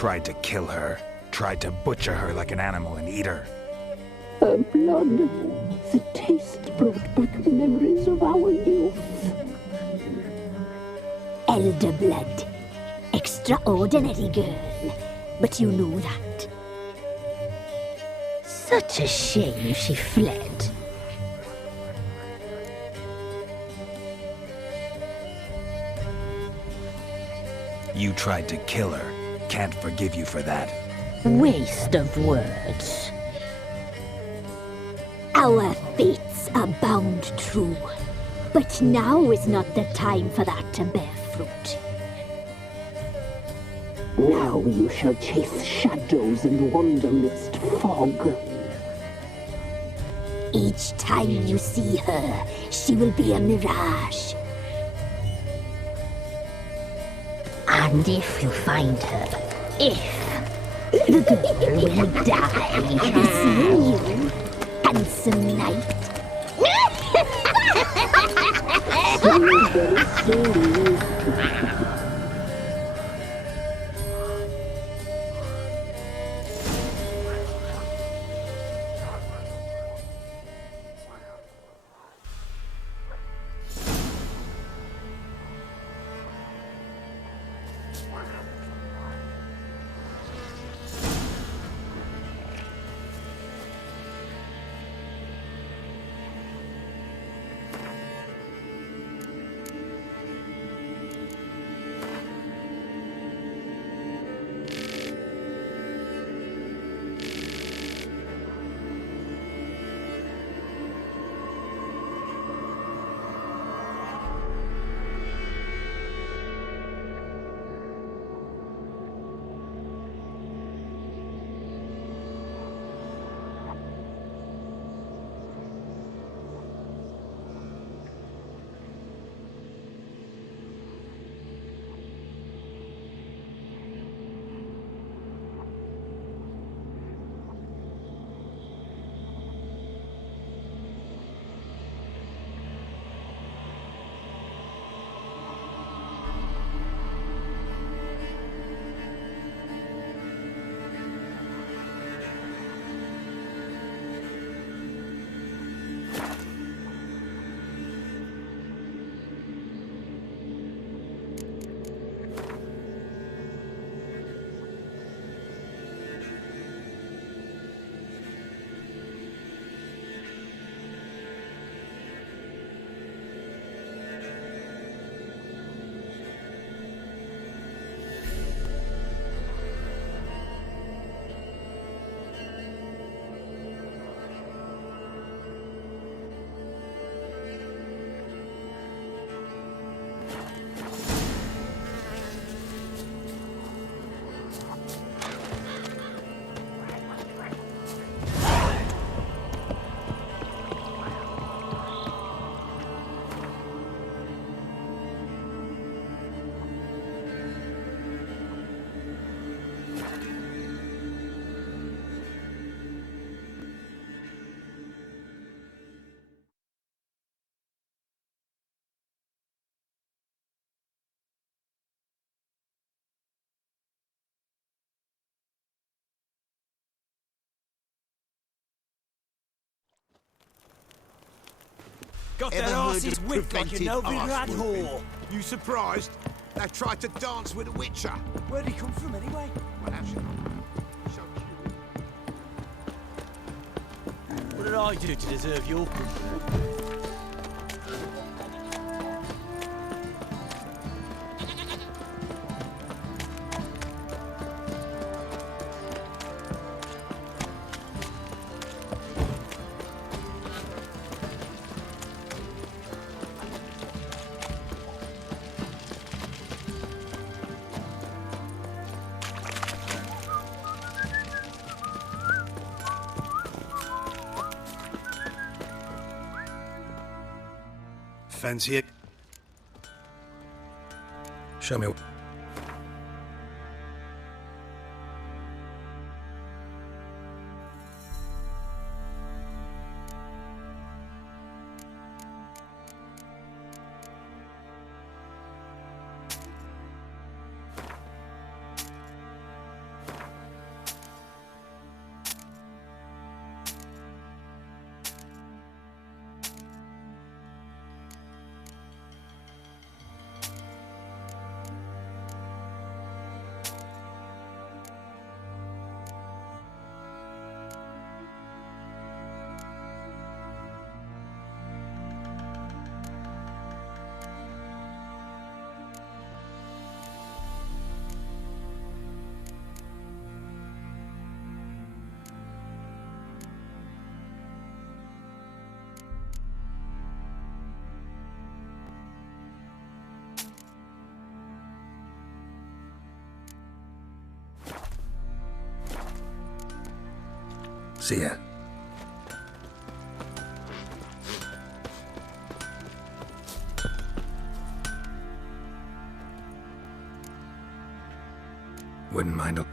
tried to kill her. Tried to butcher her like an animal and eat her. Her blood. The taste brought back memories of our youth. Elder blood. Extraordinary girl. But you knew that. Such a shame she fled. You tried to kill her. Can't forgive you for that. Waste of words. Our fates are bound true. But now is not the time for that to bear fruit. Now you shall chase shadows and wander midst fog. Each time you see her, she will be a mirage. And if you find her, the girl will die. Seeing you, handsome knight. Got Ever their heard asses of whipped like a preventive Novigrad arse-whooping? whore. You surprised? They've tried to dance with a witcher. Where'd he come from anyway? Well, how should I? So cute. What did I do to deserve your company? Fancy it? Show me. See ya. Wouldn't mind a...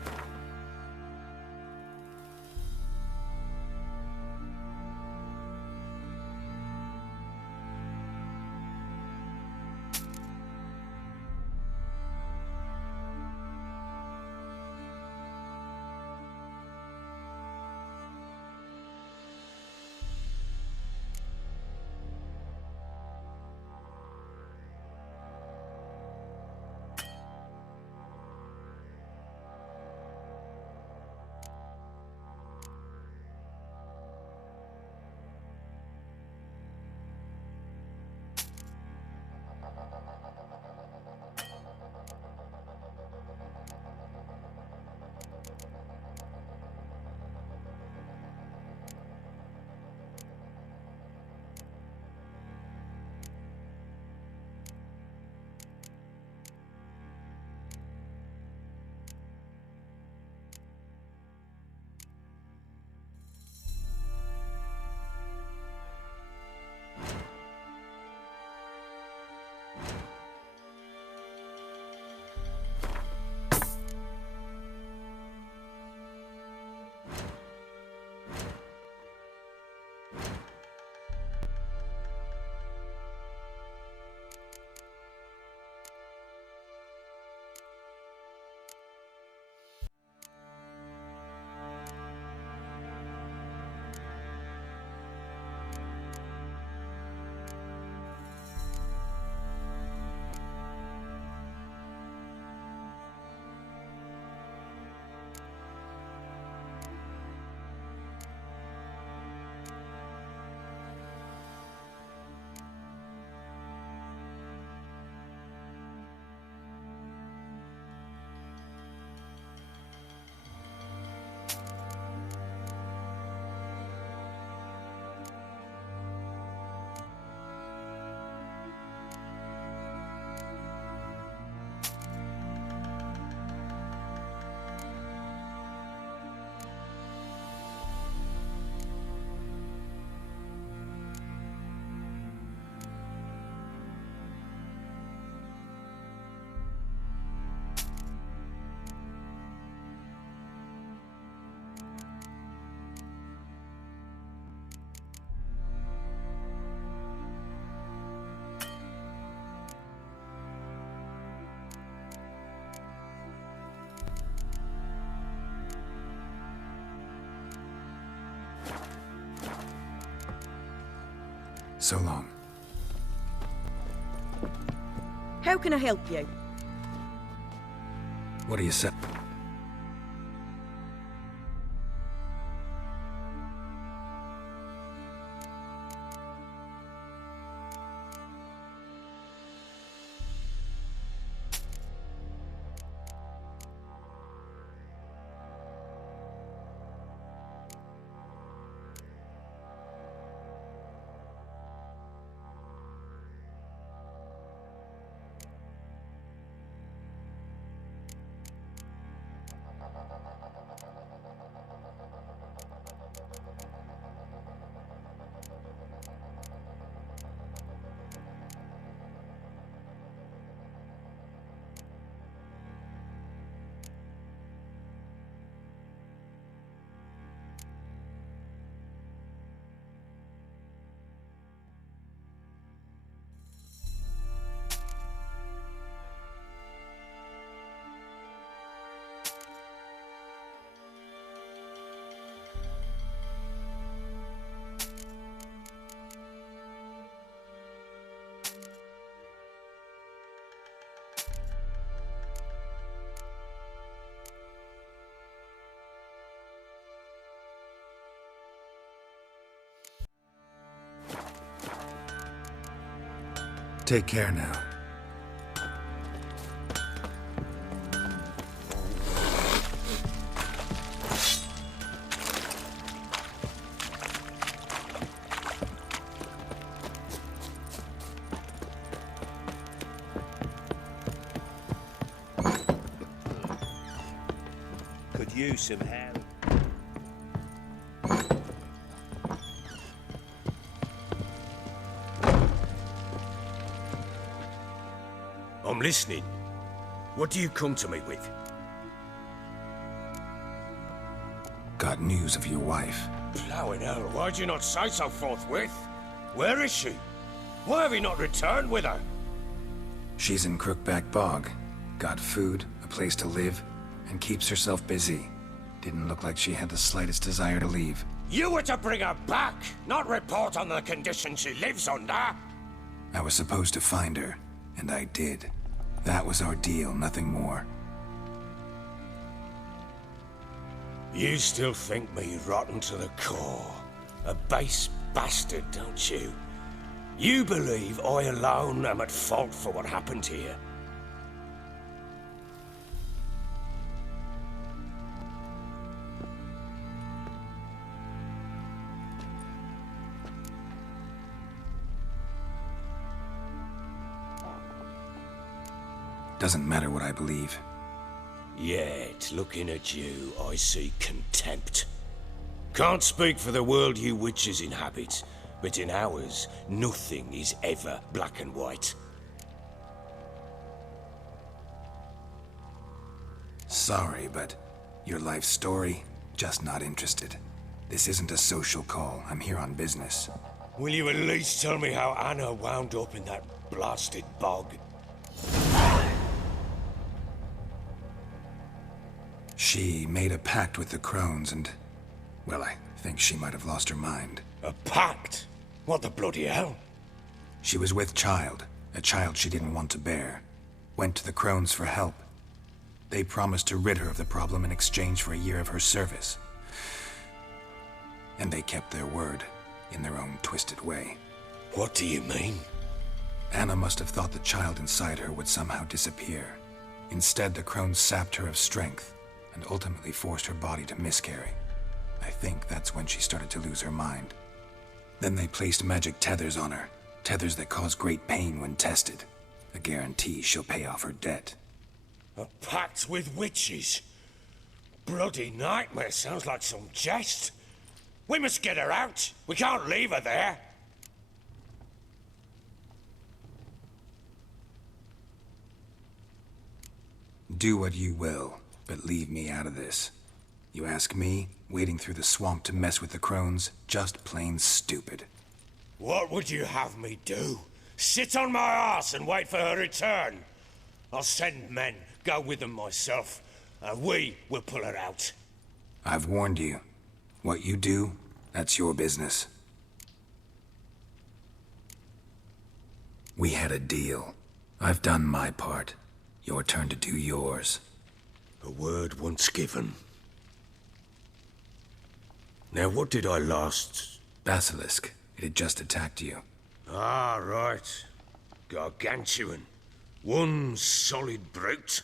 So long. How can I help you? What do you say? Take care now. Could use some help. I'm listening. What do you come to me with? Got news of your wife. Plowing hell, why'd you not say so forthwith? Where is she? Why have you not returned with her? She's in Crookback Bog. Got food, a place to live, and keeps herself busy. Didn't look like she had the slightest desire to leave. You were to bring her back, not report on the conditions she lives under. I was supposed to find her, and I did. That was our deal, nothing more. You still think me rotten to the core. A base bastard, don't you? You believe I alone am at fault for what happened here. Doesn't matter what I believe. Yet, looking at you, I see contempt. Can't speak for the world you witches inhabit, but in ours, nothing is ever black and white. Sorry, but your life story, just not interested. This isn't a social call. I'm here on business. Will you at least tell me how Anna wound up in that blasted bog? She made a pact with the Crones and... well, I think she might have lost her mind. A pact? What the bloody hell? She was with child, a child she didn't want to bear. Went to the Crones for help. They promised to rid her of the problem in exchange for a year of her service. And they kept their word, in their own twisted way. What do you mean? Anna must have thought the child inside her would somehow disappear. Instead, the Crones sapped her of strength, and ultimately forced her body to miscarry. I think that's when she started to lose her mind. Then they placed magic tethers on her, tethers that cause great pain when tested. A guarantee she'll pay off her debt. A pact with witches? Bloody nightmare, sounds like some jest. We must get her out. We can't leave her there. Do what you will, but leave me out of this. You ask me, wading through the swamp to mess with the Crones, just plain stupid. What would you have me do? Sit on my ass and wait for her return? I'll send men, go with them myself, and we will pull her out. I've warned you. What you do, that's your business. We had a deal. I've done my part. Your turn to do yours. A word once given. Now, what did I last... Basilisk. It had just attacked you. Ah, right. Gargantuan. One solid brute.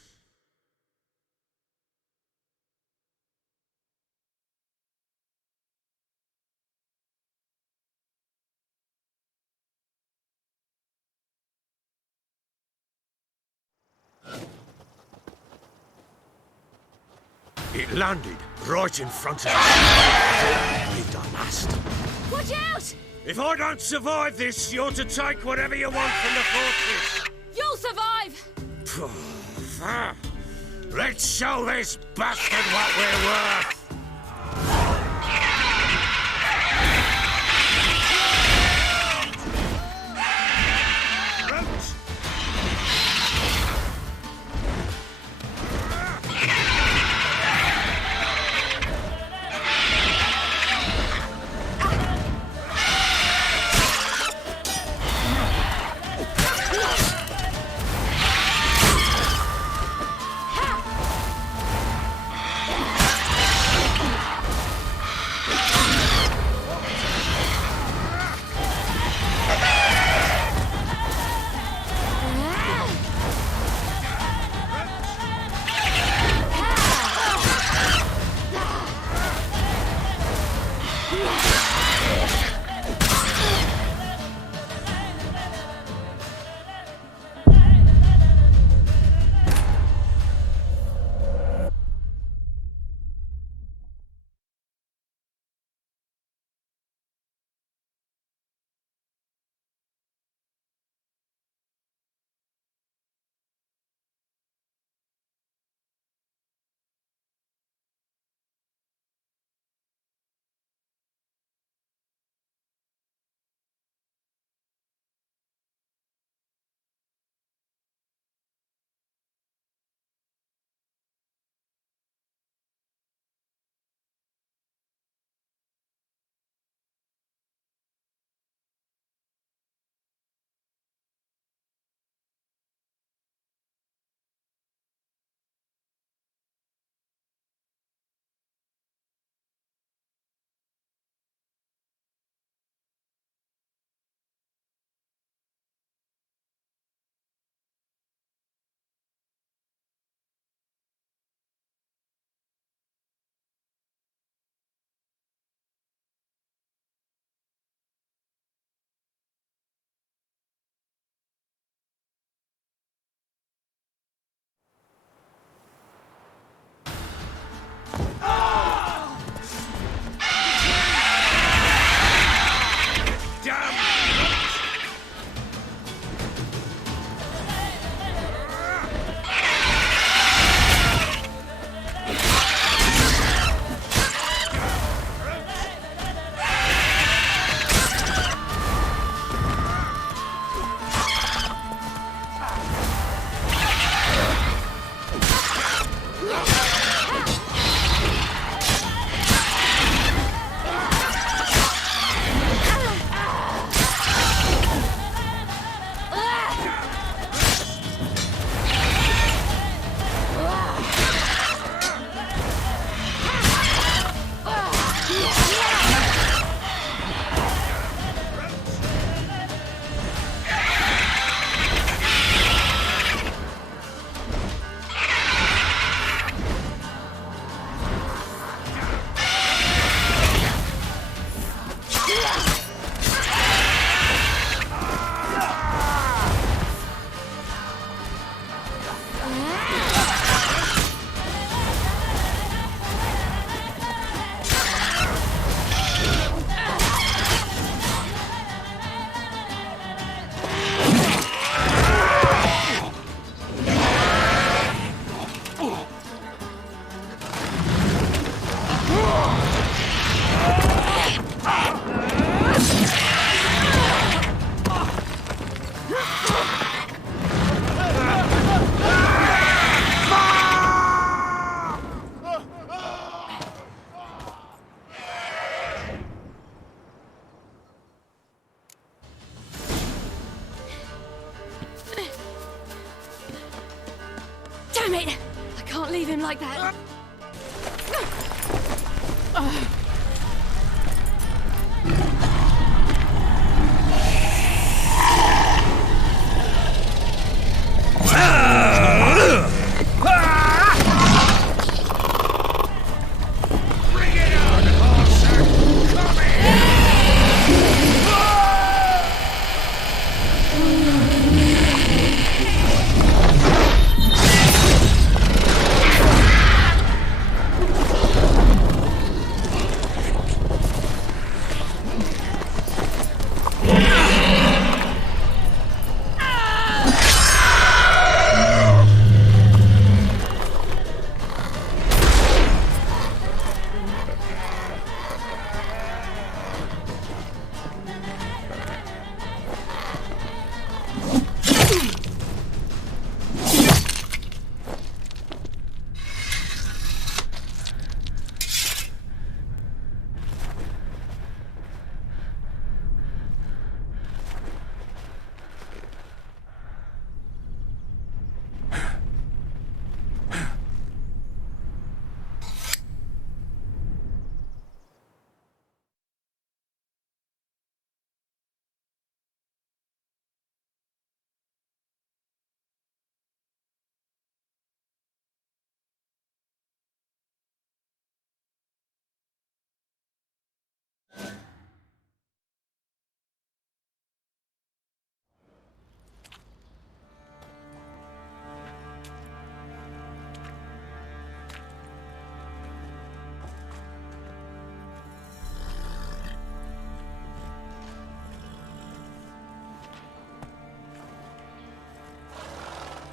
It landed right in front of us. Believed I must. Watch out! If I don't survive this, you're to take whatever you want from the fortress. You'll survive! Let's show this bastard what we're worth. Damn it! I can't leave him like that.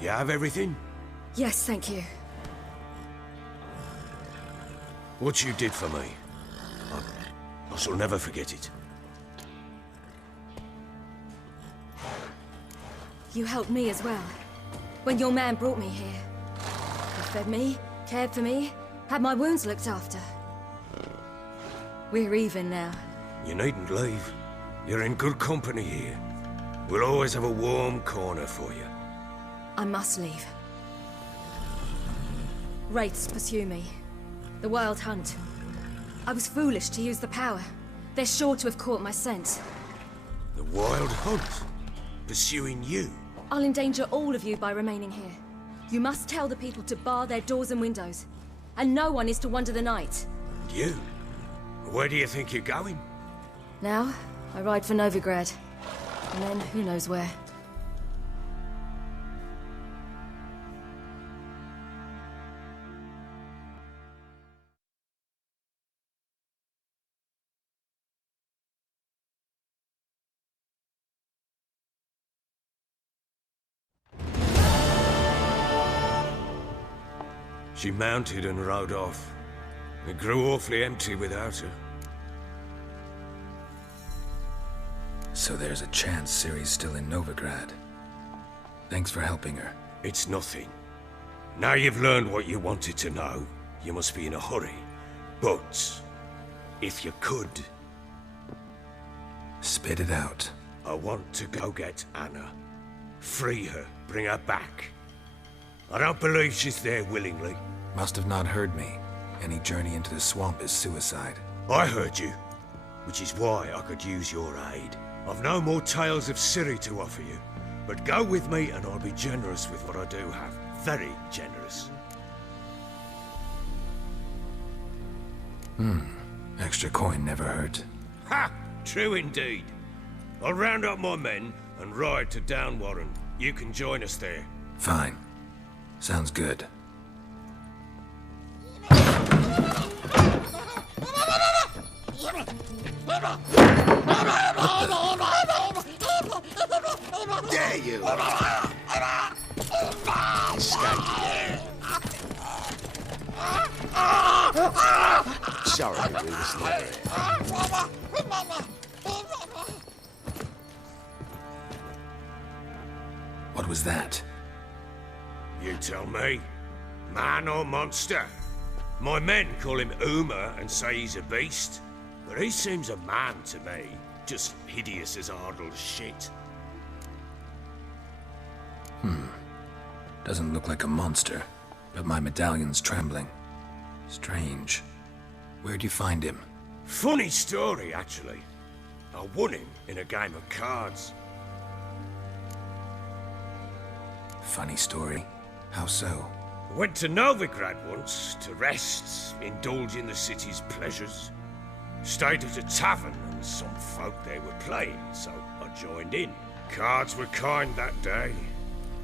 You have everything? Yes, thank you. What you did for me, I shall never forget it. You helped me as well. When your man brought me here. You fed me, cared for me, had my wounds looked after. We're even now. You needn't leave. You're in good company here. We'll always have a warm corner for you. I must leave. Wraiths pursue me. The Wild Hunt. I was foolish to use the power. They're sure to have caught my scent. The Wild Hunt? Pursuing you? I'll endanger all of you by remaining here. You must tell the people to bar their doors and windows. And no one is to wander the night. And you? Where do you think you're going? Now, I ride for Novigrad. And then, who knows where. She mounted and rode off. It grew awfully empty without her. So there's a chance Ciri's still in Novigrad. Thanks for helping her. It's nothing. Now you've learned what you wanted to know, you must be in a hurry. But, if you could... Spit it out. I want to go get Anna. Free her, bring her back. I don't believe she's there willingly. Must have not heard me. Any journey into the swamp is suicide. I heard you, which is why I could use your aid. I've no more tales of Ciri to offer you, but go with me and I'll be generous with what I do have. Very generous. Extra coin never hurt. Ha! True indeed. I'll round up my men and ride to Downwarren. You can join us there. Fine. Sounds good. Dare you! Sorry, we was never here. What was that? You tell me. Man or monster? My men call him Uma and say he's a beast, but he seems a man to me. Just hideous as Ardle's shit. Doesn't look like a monster. but my medallion's trembling. Strange. Where'd you find him? Funny story, actually. I won him in a game of cards. Funny story. How so? I went to Novigrad once to rest, indulge in the city's pleasures. Stayed at a tavern and some folk there were playing, so I joined in. Cards were kind that day.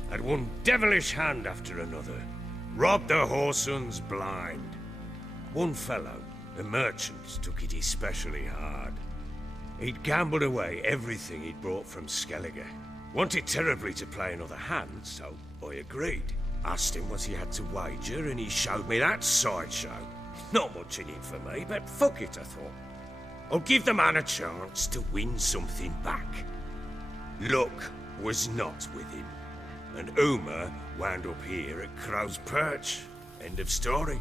Had one devilish hand after another. Robbed the whoresons blind. One fellow, a merchant, took it especially hard. He'd gambled away everything he'd brought from Skellige. Wanted terribly to play another hand, so I agreed. Asked him what he had to wager, and he showed me that sideshow. Not much in it for me, but fuck it, I thought. I'll give the man a chance to win something back. Luck was not with him, and Uma wound up here at Crow's Perch. End of story.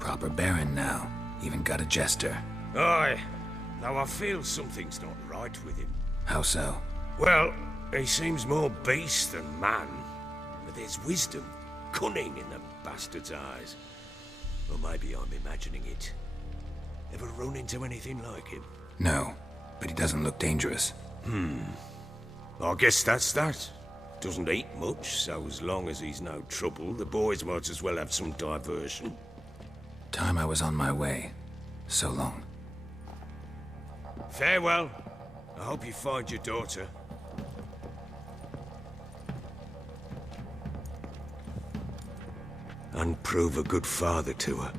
Proper baron now. Even got a jester. Aye, though I feel something's not right with him. How so? Well, he seems more beast than man, but there's wisdom, cunning in the bastard's eyes. Or maybe I'm imagining it. Ever run into anything like him? No, but he doesn't look dangerous. I guess that's that. Doesn't eat much, so as long as he's no trouble, the boys might as well have some diversion. Time I was on my way. So long. Farewell. I hope you find your daughter. And prove a good father to her.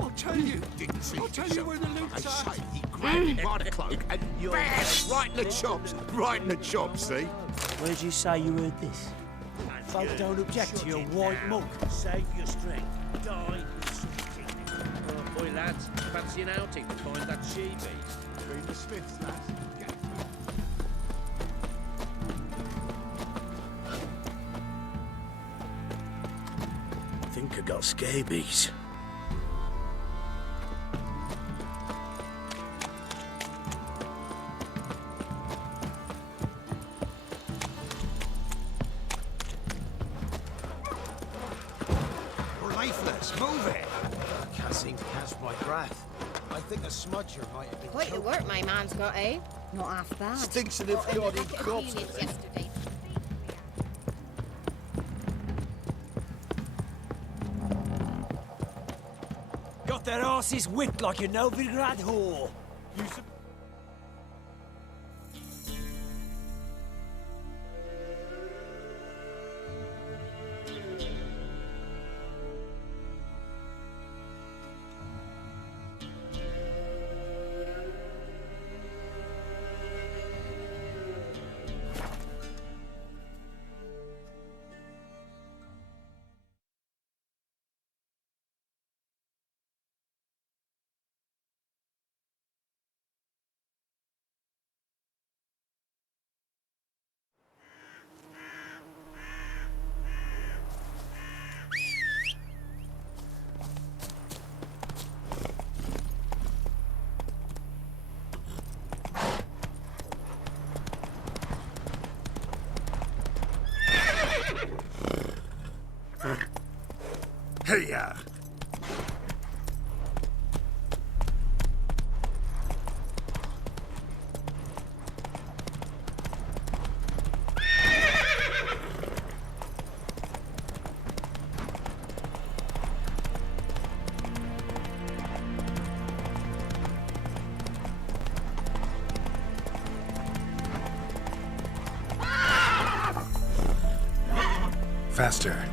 I'll tell you. Didn't see. I'll tell you where the loot's at. He grabbed me by the cloak and you're right in the chops. Right in the chops, see? Where did you say you heard this? Folk don't object to your white monk. Save your strength. Die with something. Boy, lads, fancy an outing to find that she-beast? Read the Smiths, lads. Think I got scabies. We're lifeless. Move it. I can't seem to catch my breath. I think a smudger might have been Quite the work my man's got, eh? Not half bad. Stinks of the bloody corpse. Yesterday. Got their asses whipped like a Novigrad whore. Here. Faster.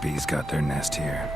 Harpies got their nest here.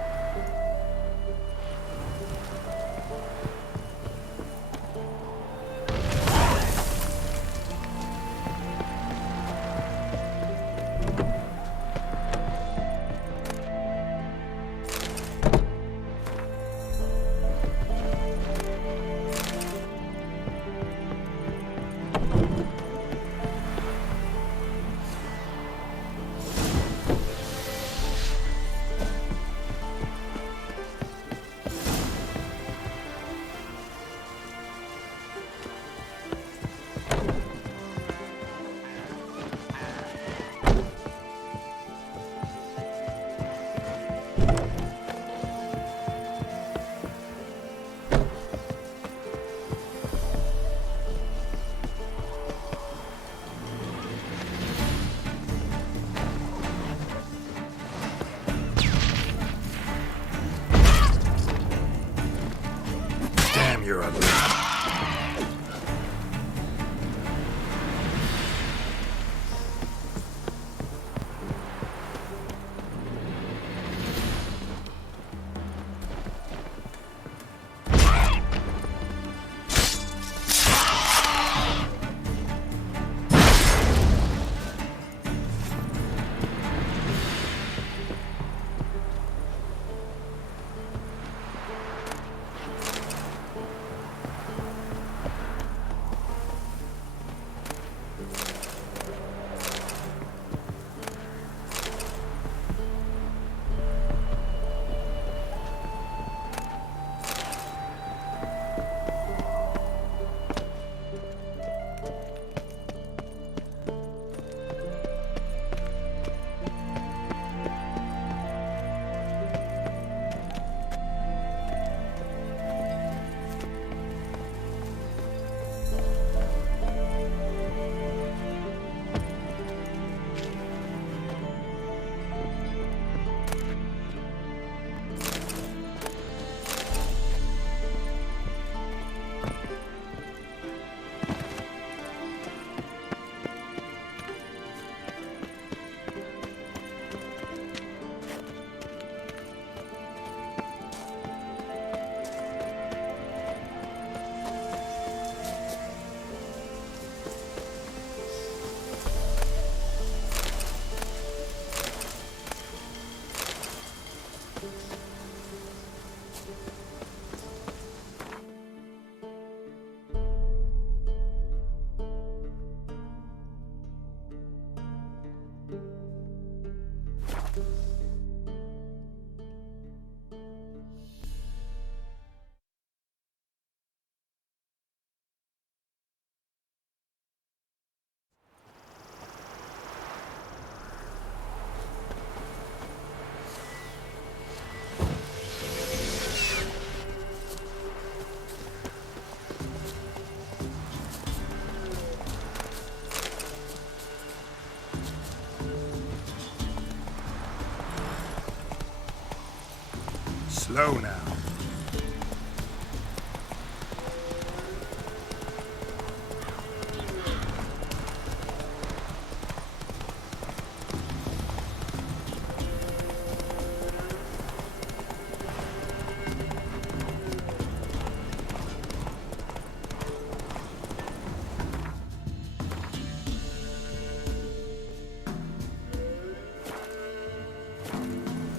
Slow now.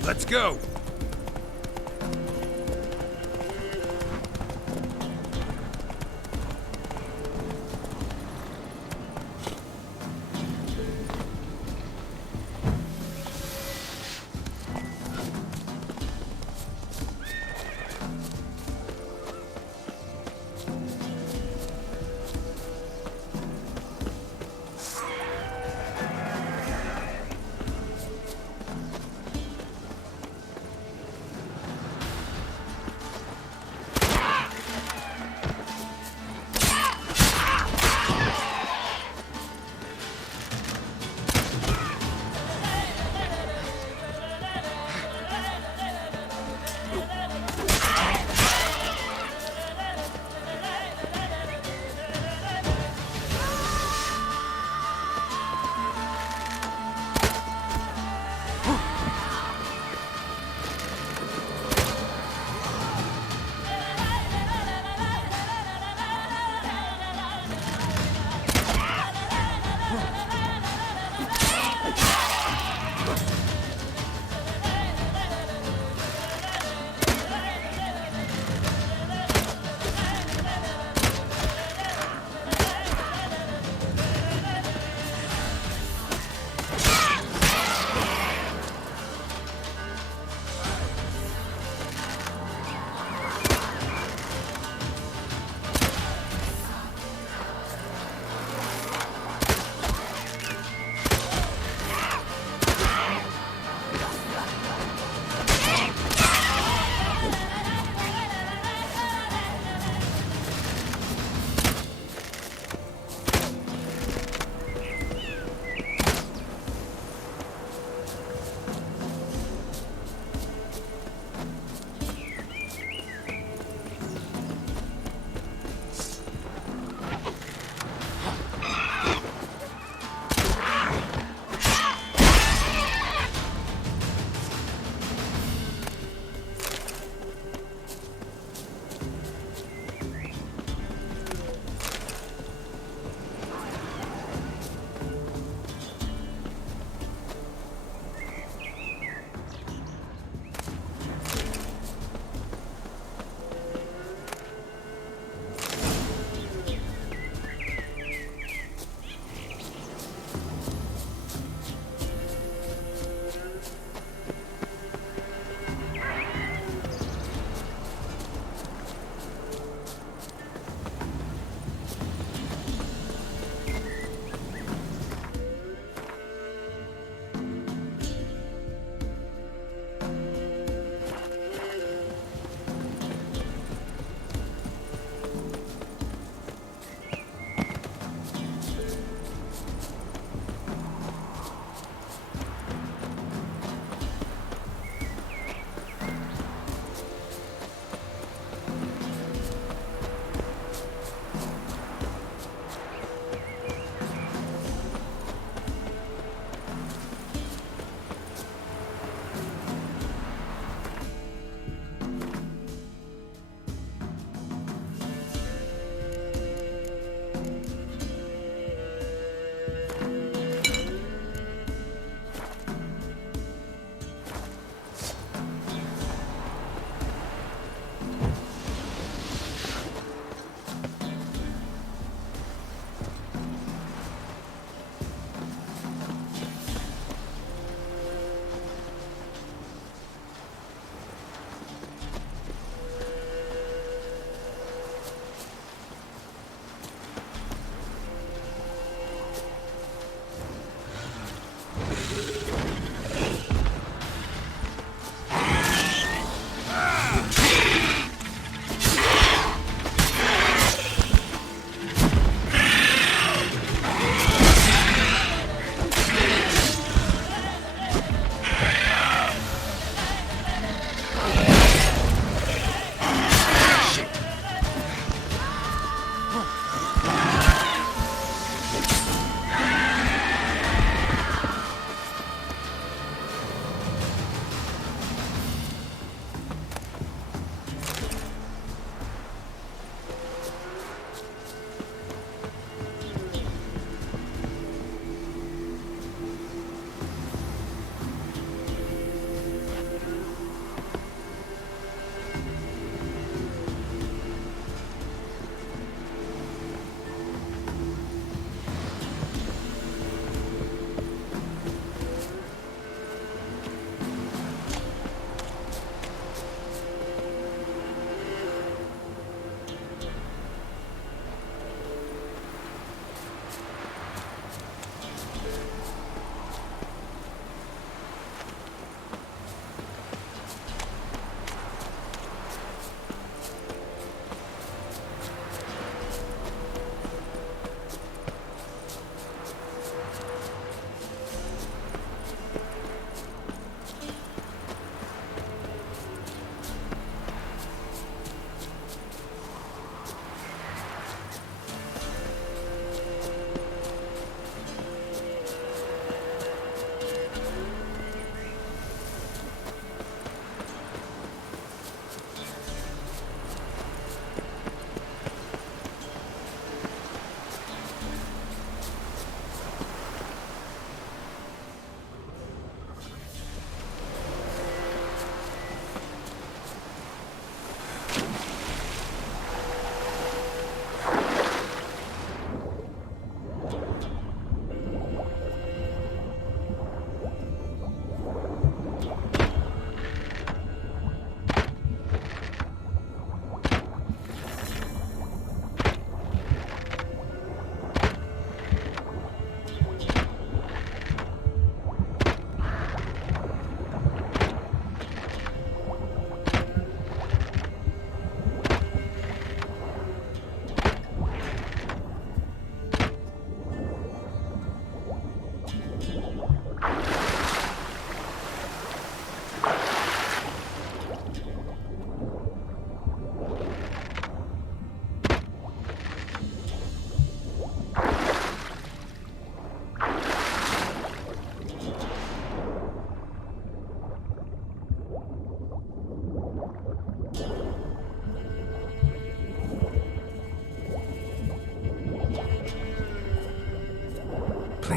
Let's go!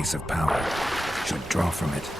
piece of power. Should draw from it.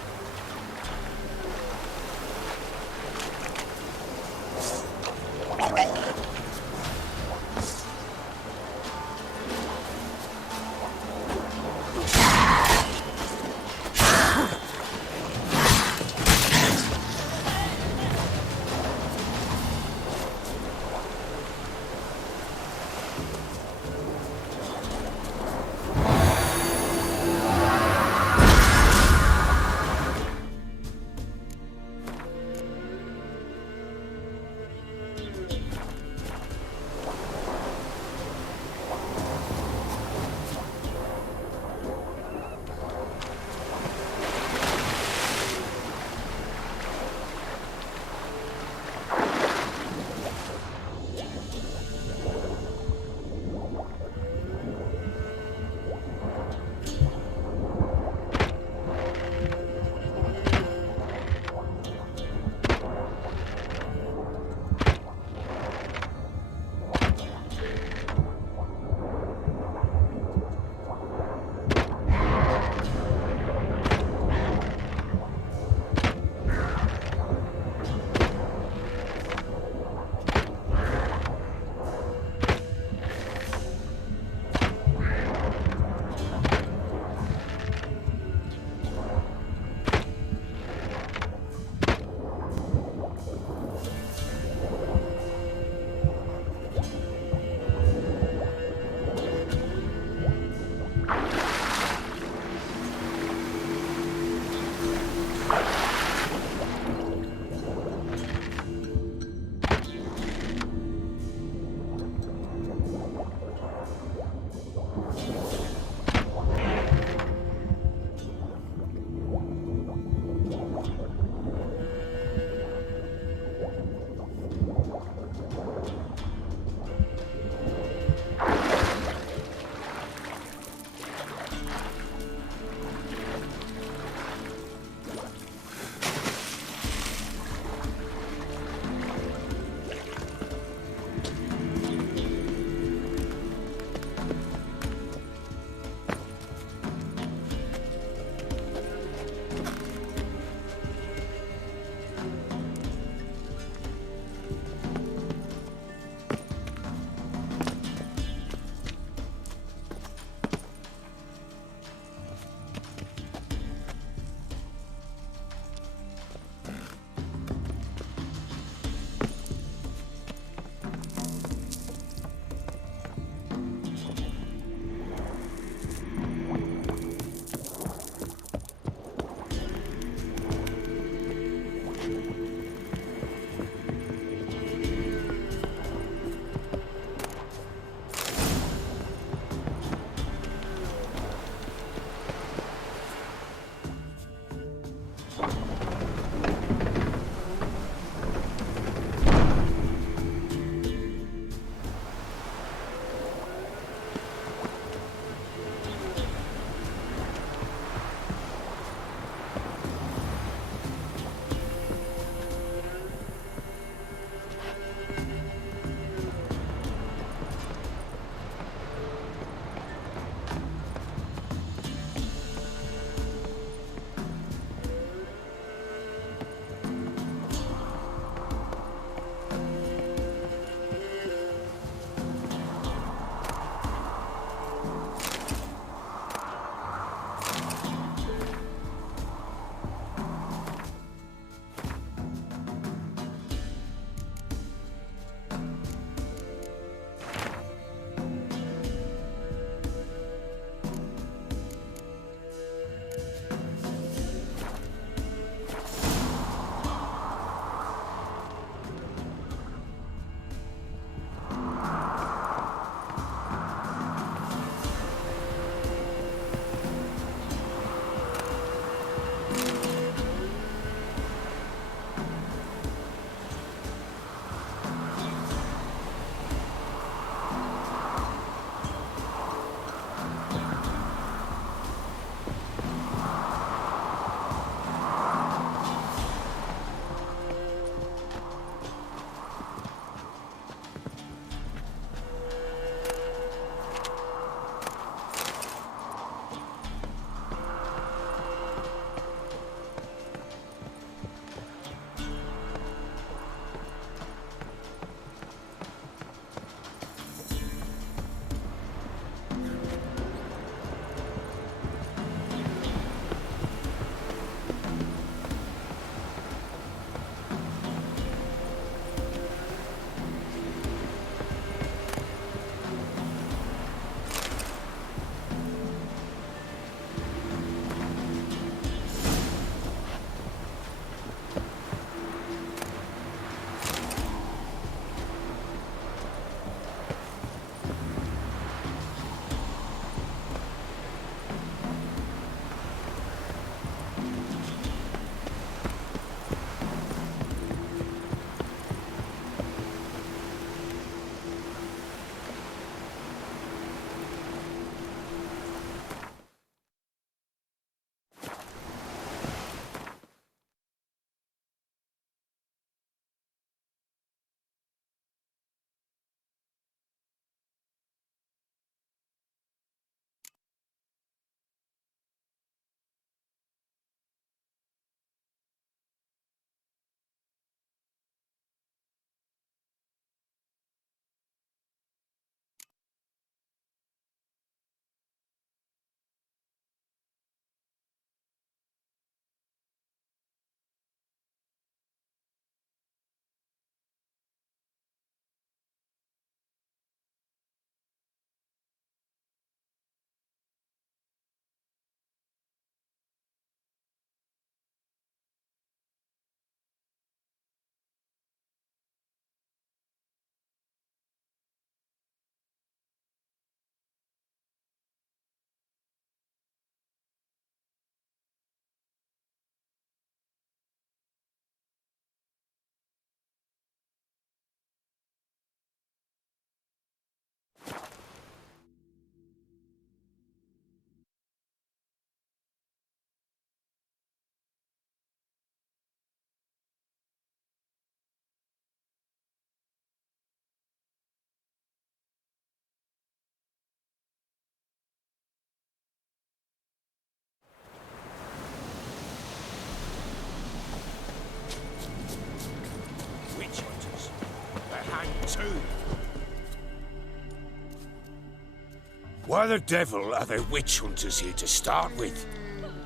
Why the devil are there witch hunters here to start with?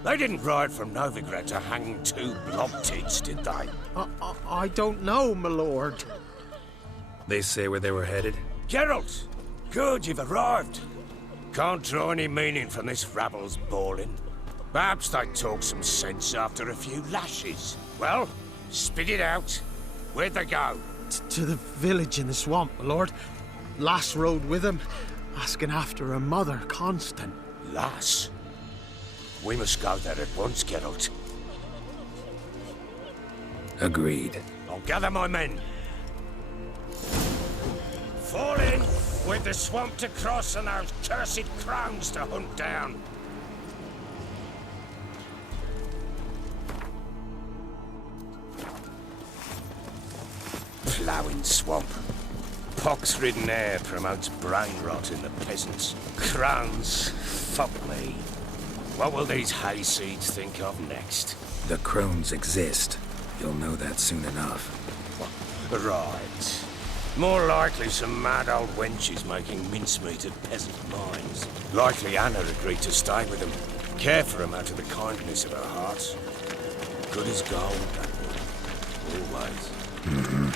They didn't ride from Novigrad to hang two blob-tits, did they? I don't know, my lord. They say where they were headed? Geralt! Good, you've arrived. Can't draw any meaning from this rabble's bawling. Perhaps they talk some sense after a few lashes. Well, spit it out. Where'd they go? To the village in the swamp, my lord. Lass rode with him, asking after her mother, Constant. Lass? We must go there at once, Geralt. Agreed. I'll gather my men. Fall in, with the swamp to cross and those cursed crowns to hunt down. Ploughing swamp. Pox-ridden air promotes brain rot in the peasants. Crowns, fuck me. What will these hayseeds think of next? The crones exist. You'll know that soon enough. Right. More likely some mad old wenches making mincemeat at peasant mines. Likely Anna agreed to stay with them. Care for them out of the kindness of her heart. Good as gold, that would. Always. Mm-hmm.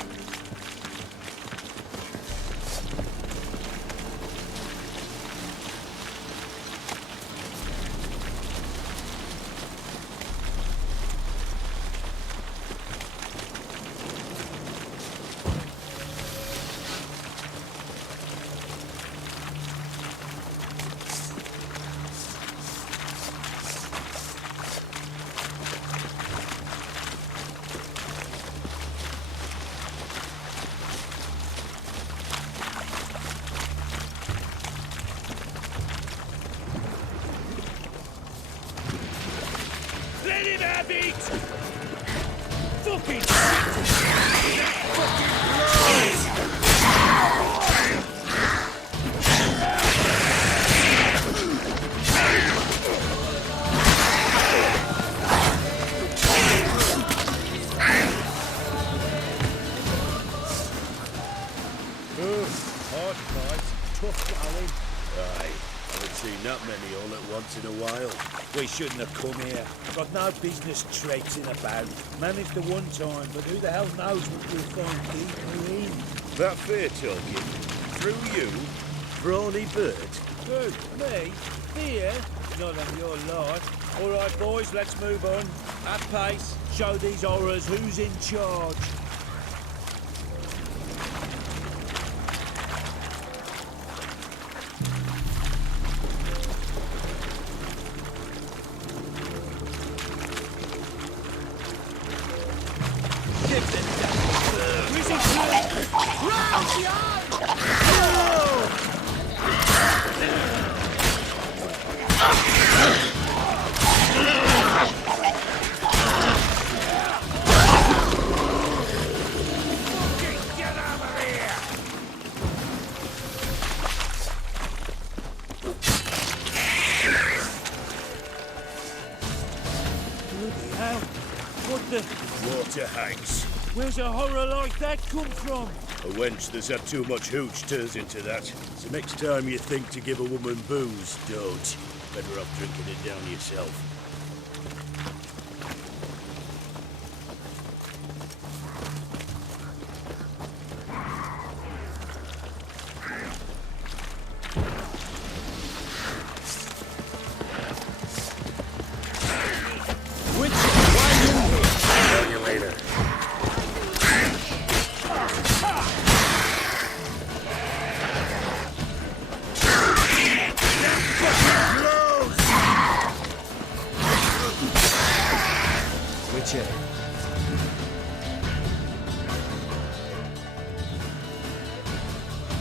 Let him have it! Fucking hard fight, tough going. Aye, haven't seen that many all at once in a while. We shouldn't have come here. Got no business traipsing about. Managed the one time, but who the hell knows what we'll find deeper in. That fair talking. Through you, Brawny Bird. Who? Me? Fear? Not on your life. All right, boys, let's move on. At pace. Show these horrors who's in charge. Water hags. Where's a horror like that come from? A wench that's had too much hooch turns into that. So next time you think to give a woman booze, don't. Better off drinking it down yourself.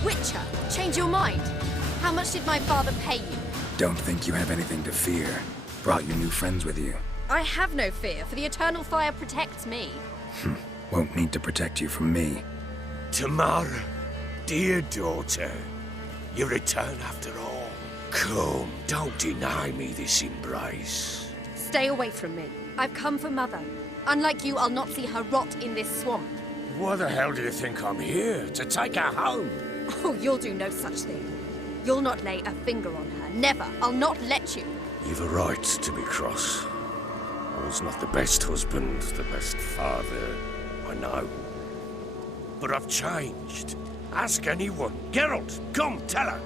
Witcher, change your mind. How much did my father pay you? Don't think you have anything to fear. Brought your new friends with you. I have no fear, for the eternal fire protects me. Won't need to protect you from me. Tamara, dear daughter, you return after all. Come, don't deny me this embrace. Stay away from me. I've come for Mother. Unlike you, I'll not see her rot in this swamp. Why the hell do you think I'm here? To take her home? Oh, you'll do no such thing. You'll not lay a finger on her, Never. I'll not let you. You've a right to be cross. I was not the best husband, the best father, I know. But I've changed. Ask anyone. Geralt, come, tell her.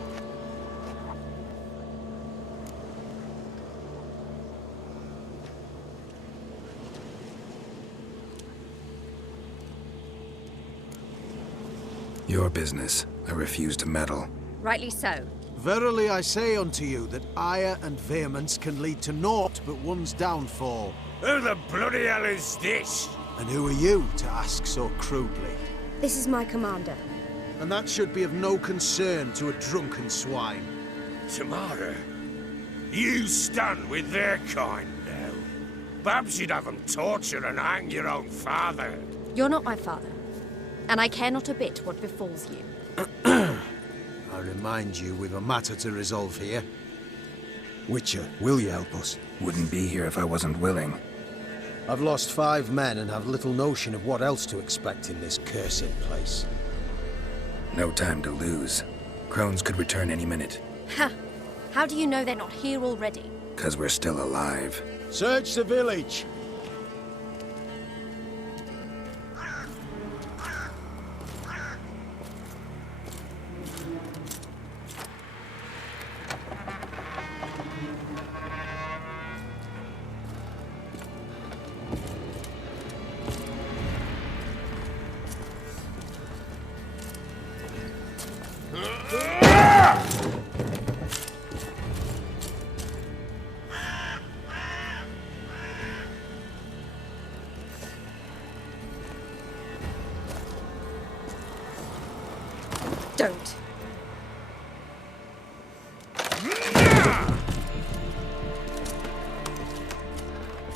Your business. I refuse to meddle. Rightly so. Verily I say unto you that ire and vehemence can lead to naught but one's downfall. Who the bloody hell is this? And who are you to ask so crudely? This is my commander. And that should be of no concern to a drunken swine. Tamara, you stand with their kind now. Perhaps you'd have them torture and hang your own father. You're not my father, and I care not a bit what befalls you. I remind you we've a matter to resolve here. Witcher, will you help us? Wouldn't be here if I wasn't willing. I've lost 5 men and have little notion of what else to expect in this cursed place. No time to lose. Crones could return any minute. Ha! How do you know they're not here already? 'Cause we're still alive. Search the village! Don't.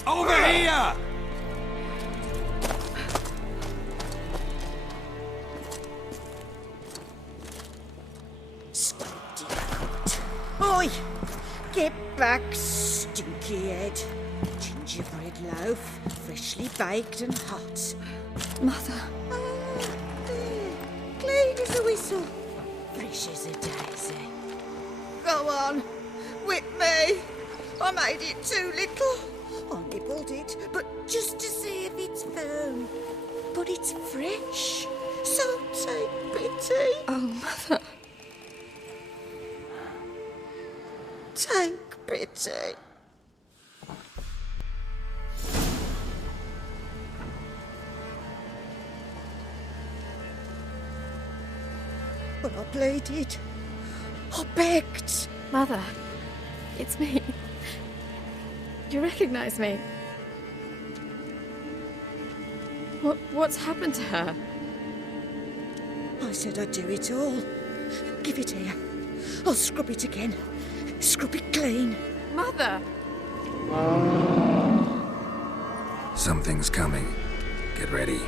Over here! Oi! Get back, stinky head. Gingerbread loaf, freshly baked and hot. Mother. Clean as a whistle, fresh as a daisy. Go on, whip me. I made it too little. I nibbled it, but just to see if it's firm. But it's fresh, so take pity. Oh, Mother. Take pity. But I pleaded. I begged. Mother, it's me. You recognize me? What's happened to her? I said I'd do it all. Give it here. I'll scrub it again. Scrub it clean. Mother! Something's coming. Get ready.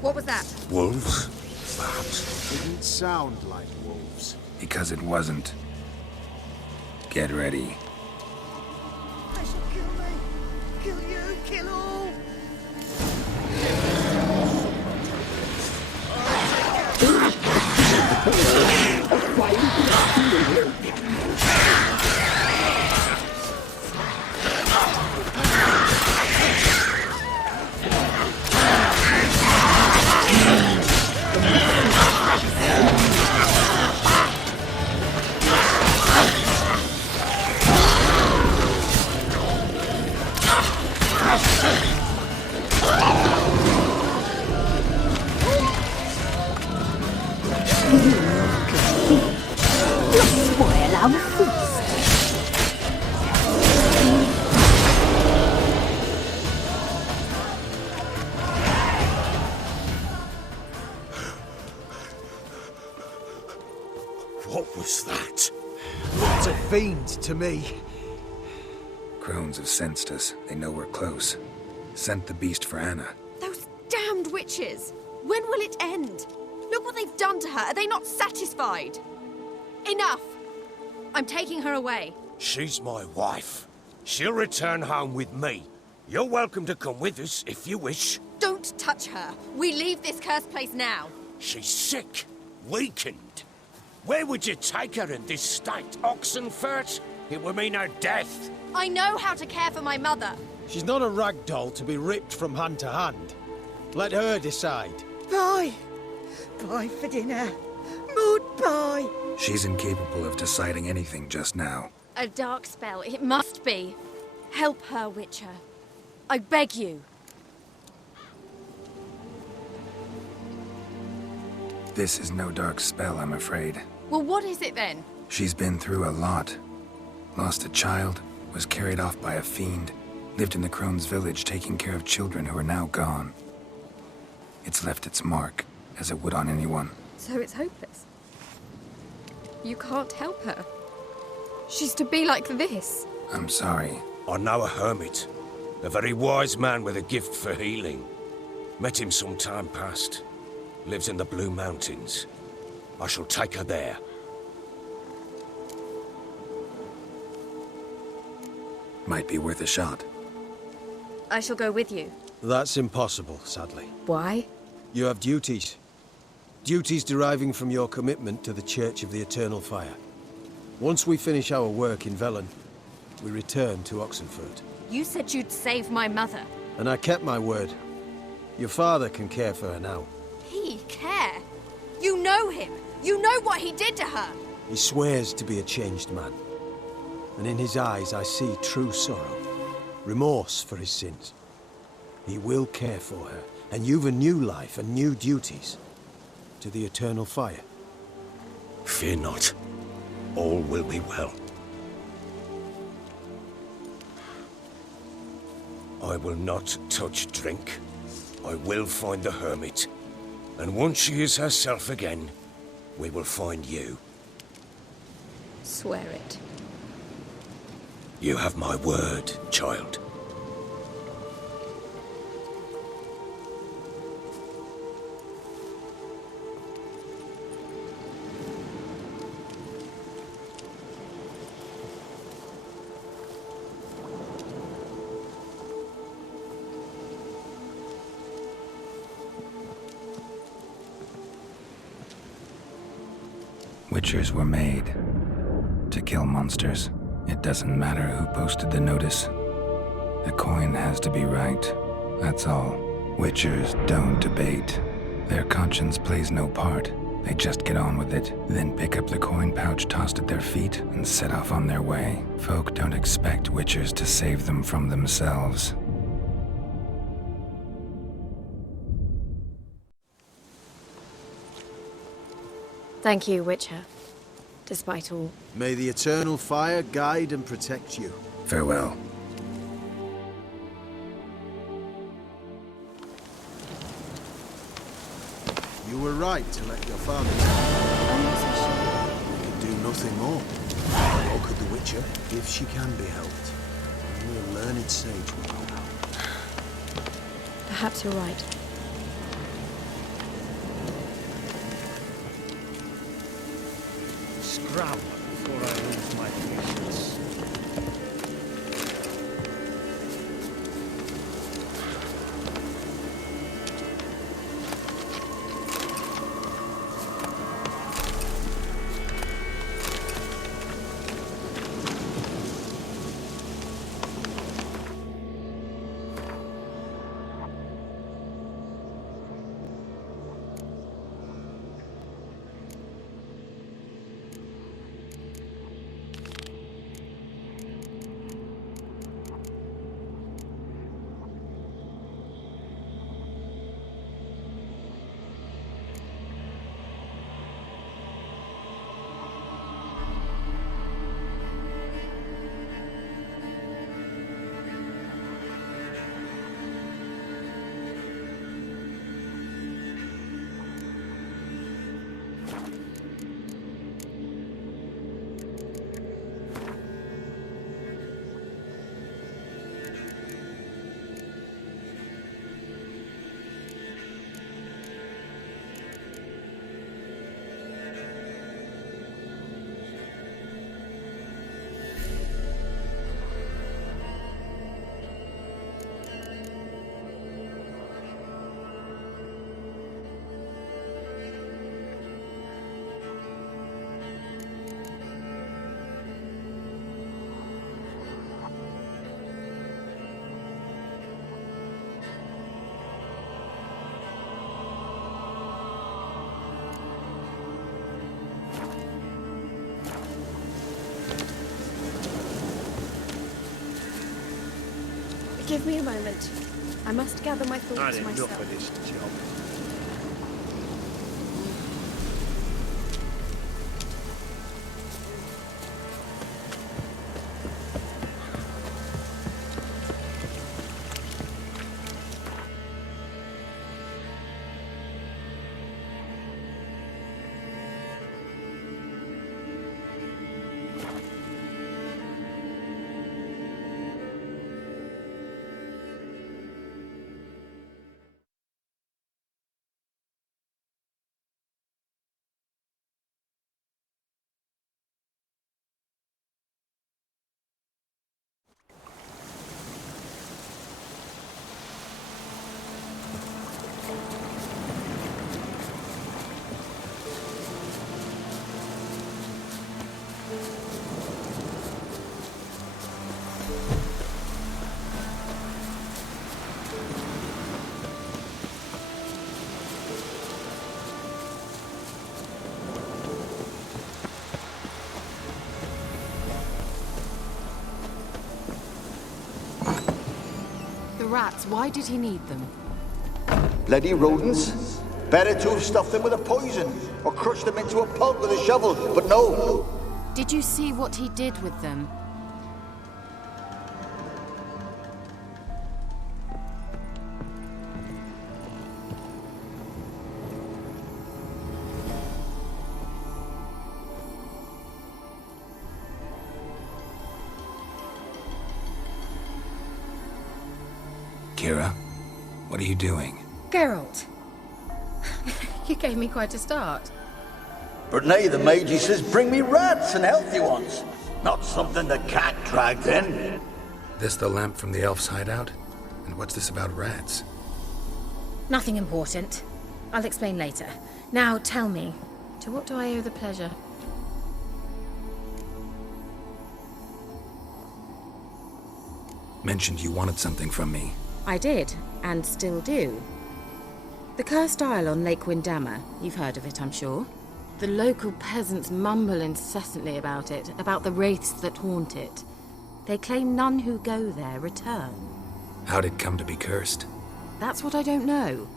What was that? Wolves? Perhaps. Didn't sound like wolves. Because it wasn't. Get ready. They shall kill me. Kill you. Kill all. Spoil our feast. What was that? It's a fiend to me. Crones have sensed us. They know we're close. Sent the beast for Anna. Those damned witches! When will it end? Look what they've done to her. Are they not satisfied? Enough! I'm taking her away. She's my wife. She'll return home with me. You're welcome to come with us if you wish. Don't touch her. We leave this cursed place now. She's sick, weakened. Where would you take her in this state? Oxenfurt? It would mean her death. I know how to care for my mother. She's not a rag doll to be ripped from hand to hand. Let her decide. Bye. Bye for dinner. Maud, bye. She's incapable of deciding anything just now. A dark spell, it must be. Help her, Witcher. I beg you. This is no dark spell, I'm afraid. Well, what is it then? She's been through a lot. Lost a child, was carried off by a fiend, lived in the Crone's village taking care of children who are now gone. It's left its mark, as it would on anyone. So it's hopeless. You can't help her. She's to be like this. I'm sorry. I know a hermit. A very wise man with a gift for healing. Met him some time past. Lives in the Blue Mountains. I shall take her there. Might be worth a shot. I shall go with you. That's impossible, sadly. Why? You have duties. Duties deriving from your commitment to the Church of the Eternal Fire. Once we finish our work in Velen, we return to Oxenfurt. You said you'd save my mother. And I kept my word. Your father can care for her now. He care? You know him. You know what he did to her. He swears to be a changed man. And in his eyes I see true sorrow. Remorse for his sins. He will care for her. And you've a new life and new duties. To the Eternal Fire. Fear not. All will be well. I will not touch drink. I will find the hermit. And once she is herself again, we will find you. Swear it. You have my word, child. Witchers were made to kill monsters. It doesn't matter who posted the notice. The coin has to be right. That's all. Witchers don't debate. Their conscience plays no part. They just get on with it, then pick up the coin pouch tossed at their feet and set off on their way. Folk don't expect Witchers to save them from themselves. Thank you, Witcher. Despite all. May the Eternal Fire guide and protect you. Farewell. You were right to let your father die. I'm not so sure. You can do nothing more. Or could the Witcher, if she can be helped? Only a learned sage will know how. Perhaps you're right. Scram before I lose my patience. Give me a moment. I must gather my thoughts I'd enough myself. of this job. Rats, why did he need them? Bloody rodents. Better to have stuffed them with a poison, or crushed them into a pulp with a shovel, but no. Did you see what he did with them? Kira, what are you doing? Geralt! You gave me quite a start. But nay, the mage, he says, bring me rats and healthy ones. Not something the cat dragged in. This the lamp from the elf's hideout? And what's this about rats? Nothing important. I'll explain later. Now tell me, to what do I owe the pleasure? Mentioned you wanted something from me. I did, and still do. The Cursed Isle on Lake Windammer. You've heard of it, I'm sure. The local peasants mumble incessantly about it, about the wraiths that haunt it. They claim none who go there return. How'd it come to be cursed? That's what I don't know.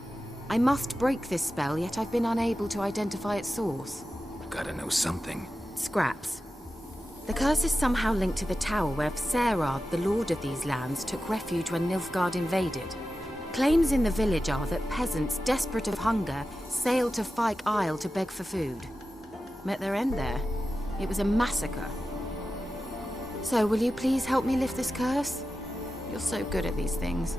I must break this spell, yet I've been unable to identify its source. Gotta know something. Scraps. The curse is somehow linked to the tower where Serad, the lord of these lands, took refuge when Nilfgaard invaded. Claims in the village are that peasants, desperate of hunger, sailed to Fyke Isle to beg for food. Met their end there. It was a massacre. So, will you please help me lift this curse? You're so good at these things.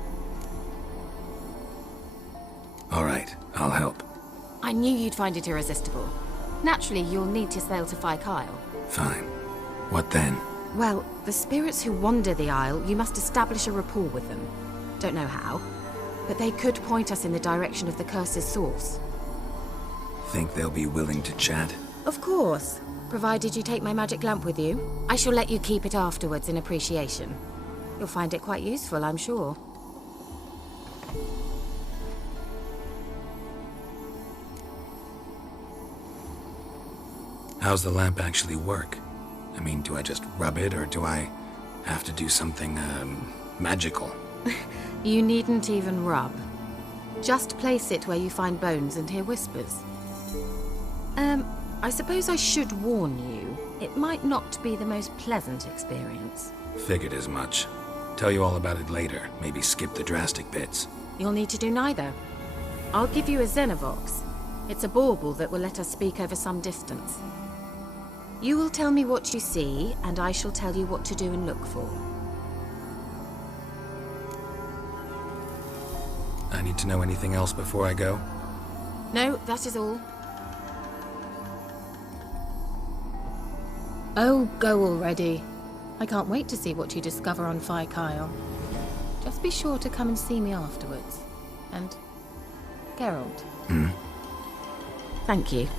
All right, I'll help. I knew you'd find it irresistible. Naturally, you'll need to sail to Fyke Isle. Fine. What then? Well, the spirits who wander the Isle, you must establish a rapport with them. Don't know how, but they could point us in the direction of the curse's source. Think they'll be willing to chat? Of course, provided you take my magic lamp with you. I shall let you keep it afterwards in appreciation. You'll find it quite useful, I'm sure. How's the lamp actually work? I mean, do I just rub it, or do I have to do something, magical? You needn't even rub. Just place it where you find bones and hear whispers. I suppose I should warn you. It might not be the most pleasant experience. Figured as much. Tell you all about it later. Maybe skip the drastic bits. You'll need to do neither. I'll give you a Xenovox. It's a bauble that will let us speak over some distance. You will tell me what you see, and I shall tell you what to do and look for. I need to know anything else before I go? No, that is all. Oh, go already. I can't wait to see what you discover on Fyke Isle. Just be sure to come and see me afterwards. And Geralt. Thank you.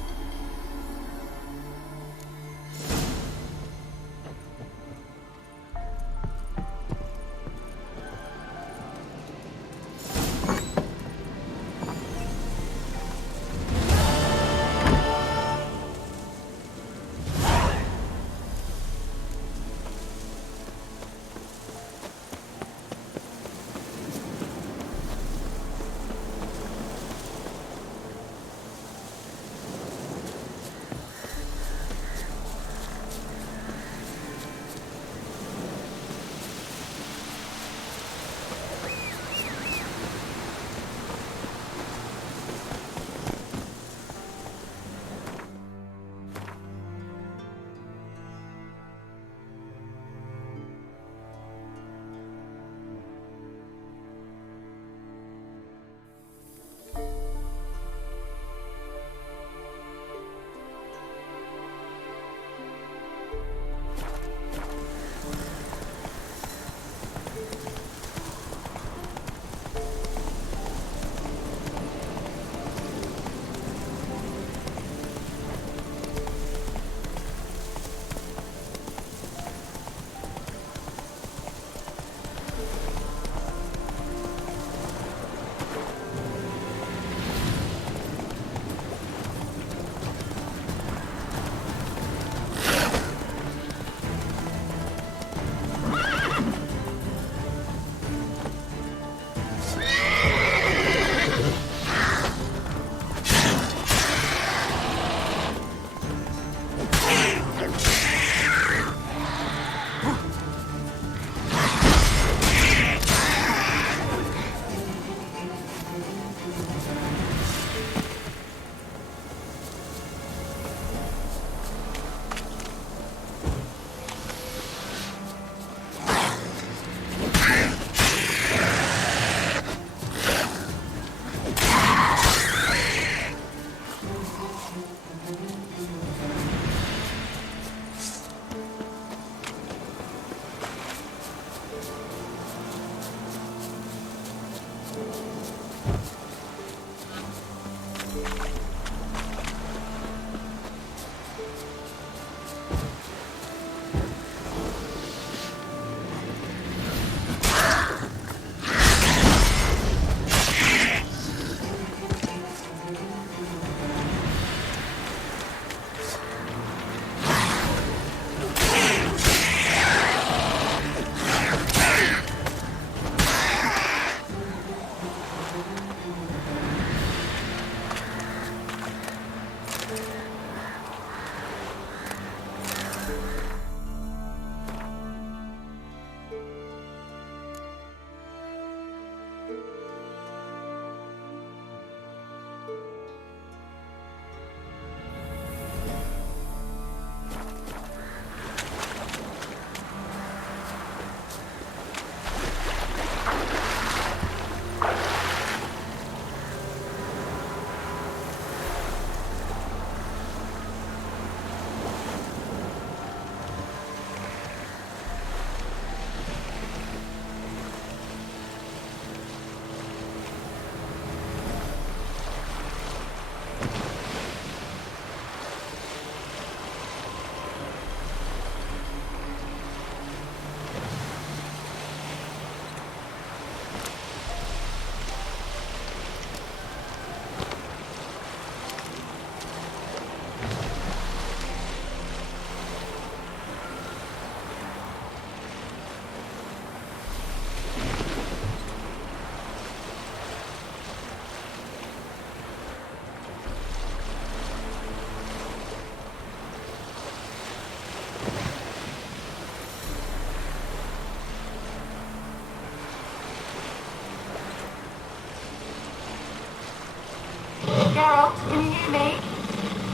hear me?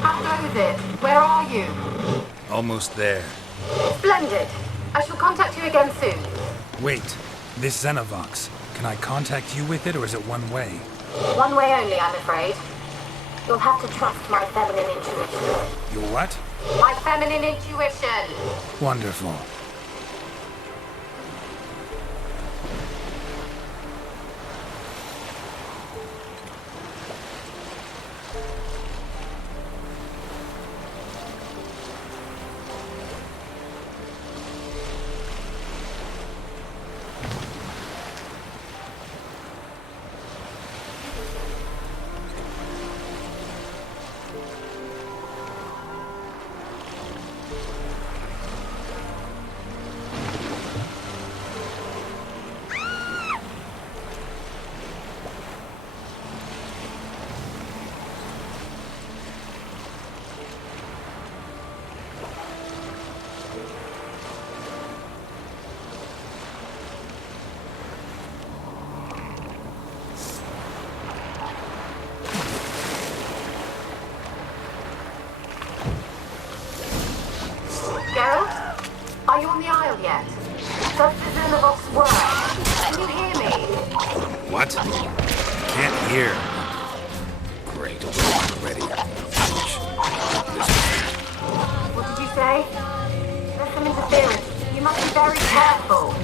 How goes it? Where are you? Almost there. Splendid. I shall contact you again soon. Wait, this Xenovox. Can I contact you with it, or is it one way? One way only, I'm afraid. You'll have to trust my feminine intuition. Your what? My feminine intuition! Wonderful. Geralt? Are you on the Isle yet? Does the Xenovox work? Can you hear me? What? Can't hear. Great. Ready. What did you say? There's some interference. You must be very careful.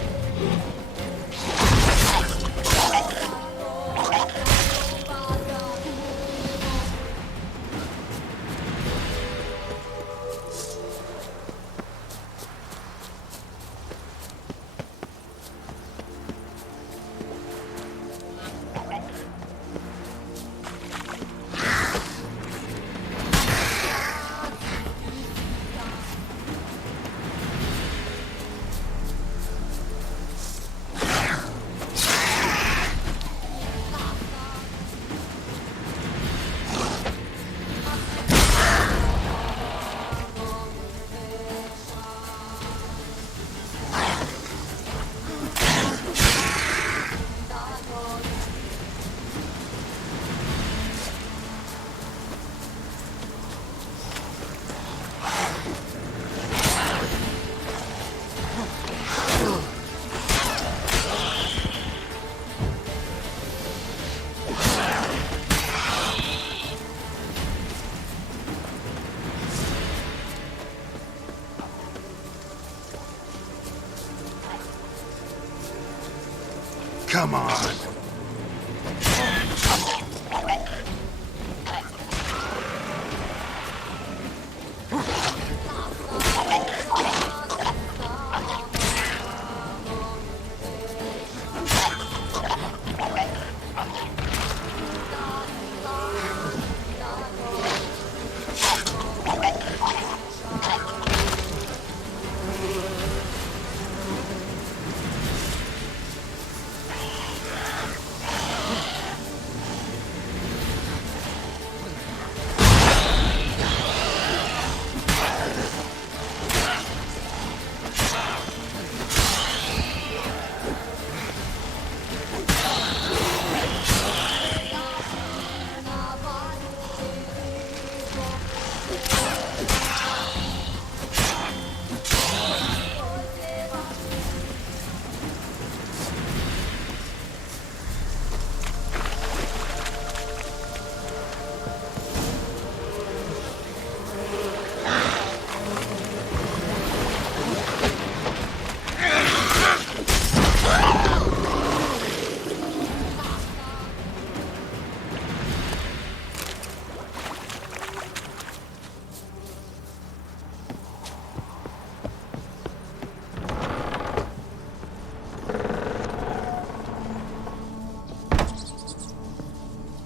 Come on.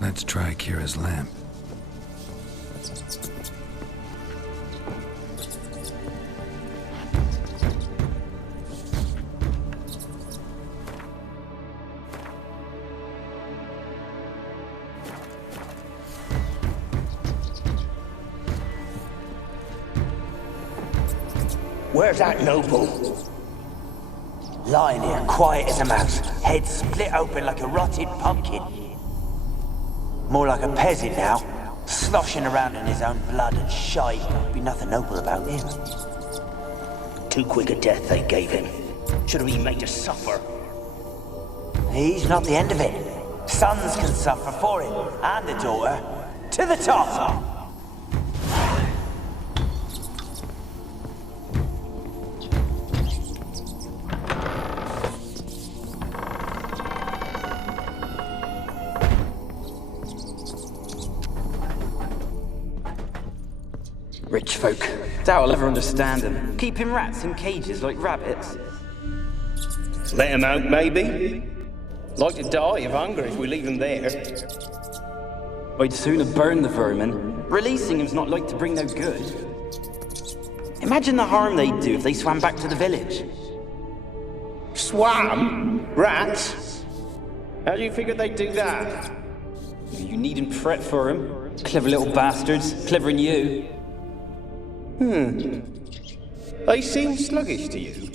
Let's try Kira's lamp. Where's that noble? Lying here, quiet as a mouse, head split open like a rotted pumpkin. More like a peasant now, Sloshing around in his own blood and shite. Be nothing noble about him. Too quick a death they gave him. Should have been made to suffer. He's not the end of it. Sons can suffer for him, and the daughter. To the top! Rich folk. Doubt I'll ever understand them. Keeping rats in cages like rabbits. Let him out, maybe? Like to die of hunger if we leave him there. I'd sooner burn the vermin. Releasing him's not like to bring no good. Imagine the harm they'd do if they swam back to the village. Swam? Rats? How do you figure they'd do that? You needn't fret for him. Clever little bastards. Clever than you. They seem sluggish to you.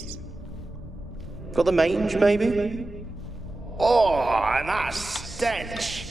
Got the mange, maybe? Oh, and that stench!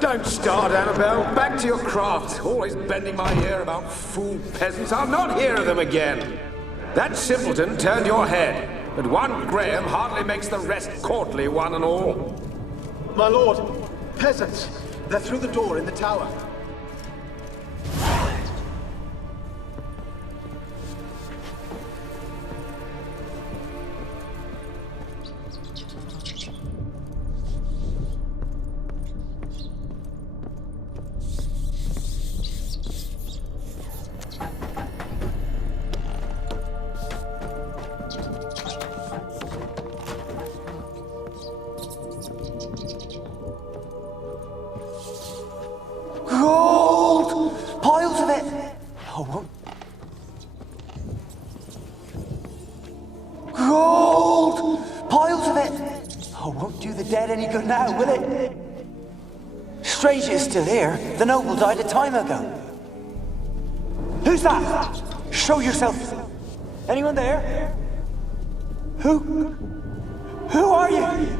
Don't start, Annabelle. Back to your craft. Always bending my ear about fool peasants. I'll not hear of them again. That simpleton turned your head, but one Graham hardly makes the rest courtly, one and all. My lord, peasants. They're through the door in the tower. Gold! Piles of it! Oh, gold! Piles of it! Oh, won't do the dead any good now, will it? Strange it's still here. The noble died a time ago. Who's that? Show yourself. Anyone there? Who are you?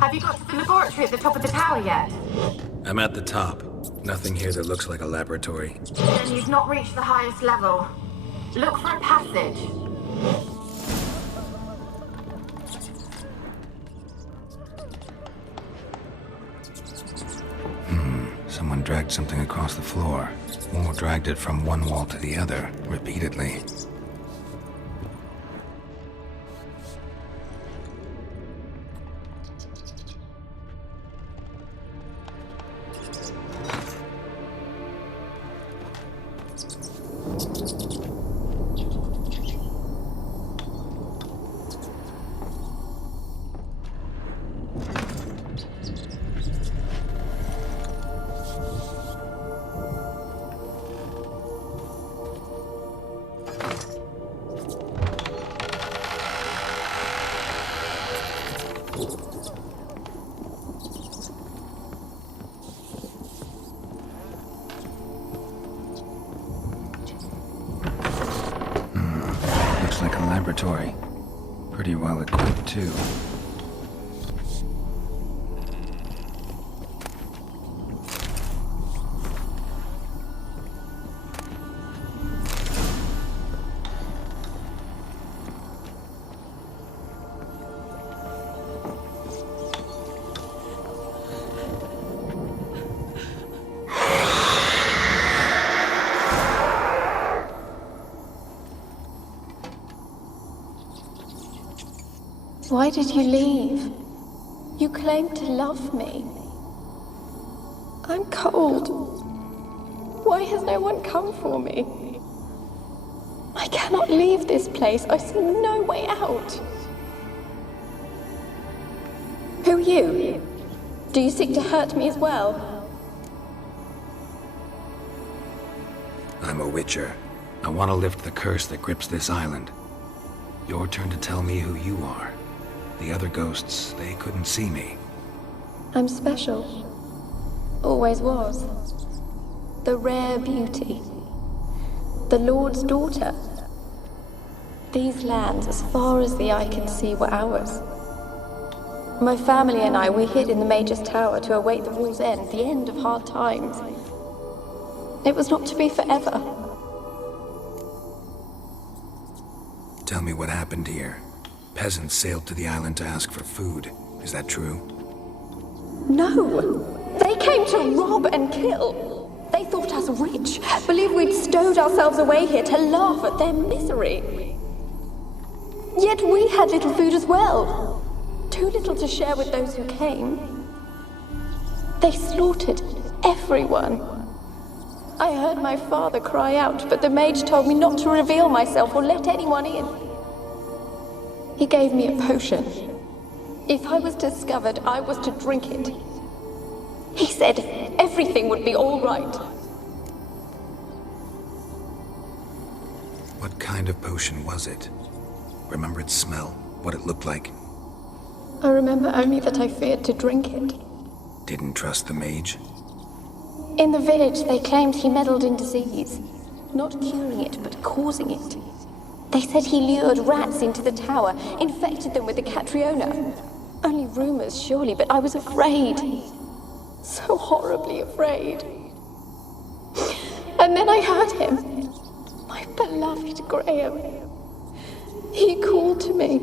Have you got to the laboratory at the top of the tower yet? I'm at the top. Nothing here that looks like a laboratory. Then you've not reached the highest level. Look for a passage. Someone dragged something across the floor, or dragged it from one wall to the other, repeatedly. Looks like a laboratory. Pretty well equipped, too. Why did you leave? You claimed to love me. I'm cold. Why has no one come for me? I cannot leave this place. I see no way out. Who are you? Do you seek to hurt me as well? I'm a Witcher. I want to lift the curse that grips this island. Your turn to tell me who you are. The other ghosts, they couldn't see me. I'm special. Always was. The rare beauty. The Lord's daughter. These lands, as far as the eye can see, were ours. My family and I, we hid in the Mage's Tower to await the war's end, the end of hard times. It was not to be forever. Tell me what happened here. Peasants sailed to the island to ask for food. Is that true? No! They came to rob and kill. They thought us rich, believed we'd stowed ourselves away here to laugh at their misery. Yet we had little food as well. Too little to share with those who came. They slaughtered everyone. I heard my father cry out, but the mage told me not to reveal myself or let anyone in. He gave me a potion. If I was discovered, I was to drink it. He said everything would be all right. What kind of potion was it? Remember its smell? What it looked like? I remember only that I feared to drink it. Didn't trust the mage? In the village, they claimed he meddled in disease. Not curing it, but causing it. They said he lured rats into the tower, infected them with the Catriona. Only rumors, surely, but I was afraid. So horribly afraid. And then I heard him. My beloved Graham. He called to me.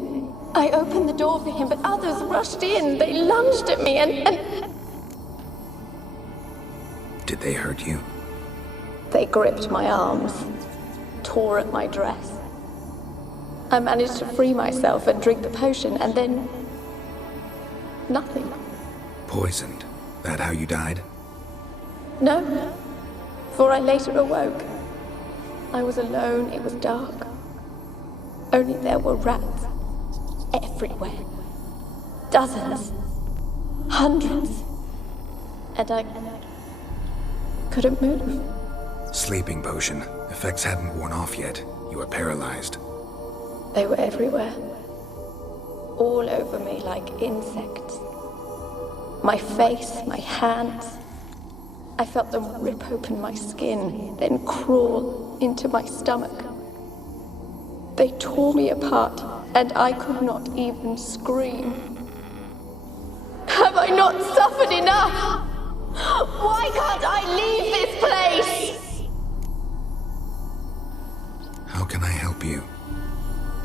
I opened the door for him, but others rushed in. They lunged at me and... Did they hurt you? They gripped my arms, tore at my dress. I managed to free myself and drink the potion, and then... nothing. Poisoned. That how you died? No, for I later awoke. I was alone, it was dark. Only there were rats. Everywhere. Dozens. Hundreds. And I couldn't move. Sleeping potion. Effects hadn't worn off yet. You were paralyzed. They were everywhere. All over me like insects. My face, my hands. I felt them rip open my skin, then crawl into my stomach. They tore me apart, and I could not even scream. Have I not suffered enough? Why can't I leave this place? How can I help you?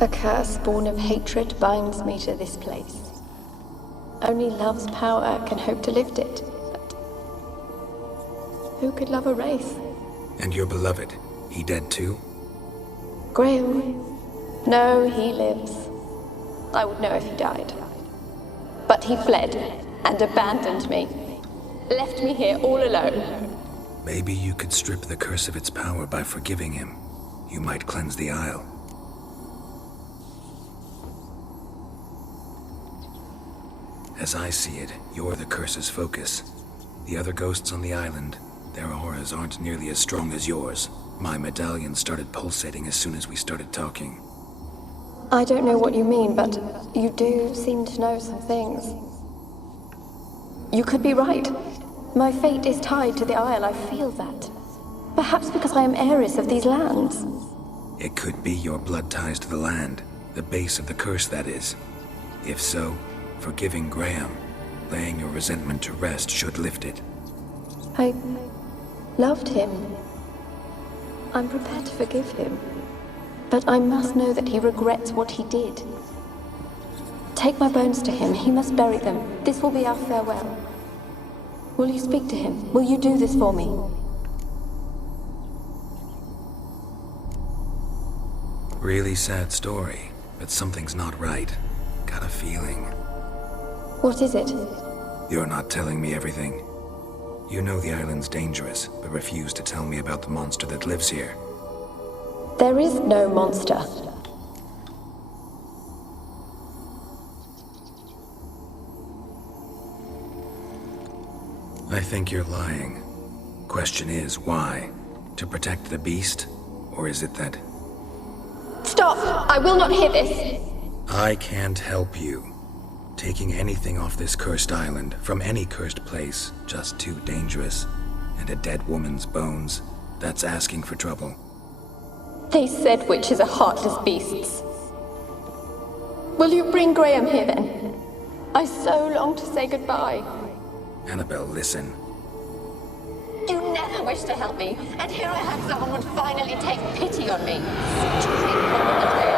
A curse born of hatred binds me to this place. Only love's power can hope to lift it. But who could love a wraith? And your beloved, he dead too? Graham? No, he lives. I would know if he died. But he fled and abandoned me. Left me here all alone. Maybe you could strip the curse of its power by forgiving him. You might cleanse the Isle. As I see it, you're the curse's focus. The other ghosts on the island, their auras aren't nearly as strong as yours. My medallion started pulsating as soon as we started talking. I don't know what you mean, but you do seem to know some things. You could be right. My fate is tied to the Isle, I feel that. Perhaps because I am heiress of these lands. It could be your blood ties to the land, the base of the curse, that is. If so, forgiving Graham, laying your resentment to rest should lift it. I loved him. I'm prepared to forgive him. But I must know that he regrets what he did. Take my bones to him. He must bury them. This will be our farewell. Will you speak to him? Will you do this for me? Really sad story, but something's not right. had a feeling. What is it? You're not telling me everything. You know the island's dangerous, but refuse to tell me about the monster that lives here. There is no monster. I think you're lying. Question is, why? To protect the beast? Or is it that... Stop! I will not hear this! I can't help you. Taking anything off this cursed island, from any cursed place, just too dangerous. And a dead woman's bones, that's asking for trouble. They said witches are heartless beasts. Will you bring Graham here then? I so long to say goodbye. Annabelle, listen. You never wished to help me, and here I had someone would finally take pity on me. Such a thing from the